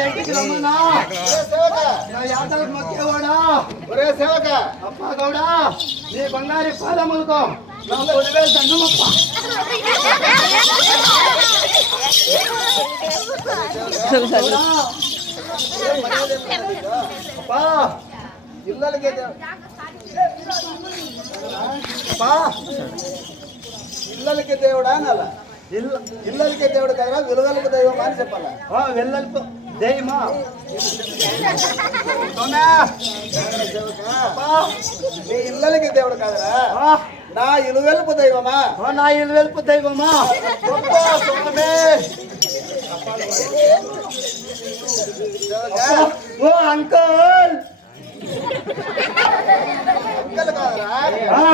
ఇంటికి రమ్మన్నా నా యాతలకు మొక్కేవాడా ఒరే సేవక అప్ప గౌడ నీ బంగారి పాదములతో నా కొడువేలు దండమప్ప ఇళ్ళకి ఇళ్ళకి దేవుడా అనాలా ఇళ్ళకి దేవుడు కదా విలువలకు దైవం అని చెప్పాలా వెళ్ళకు దైవమా నీ ఇళ్ళకి దేవుడు కాదరా నా ఇలువెలుపు దైవమా నా ఇలువెలుపు దైవమా ఓ అంకుల్ అంకల్ కాదరా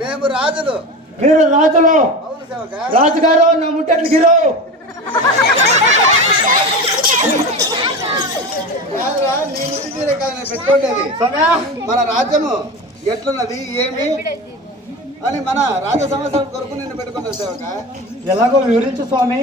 మేము రాజులు మీరు రాజులు అవును సేవక రాజుగారు నా ముట్టట్లు గిరు కాదురా నీ ఇంటి తీరే కాదు నేను పెట్టుకోండి మన రాజ్యము ఎట్లున్నది ఏమి అని మన రాజ సంవత్సరం కొరకు నిన్ను పెట్టుకున్నా సేవక ఎలాగో వివరించు స్వామి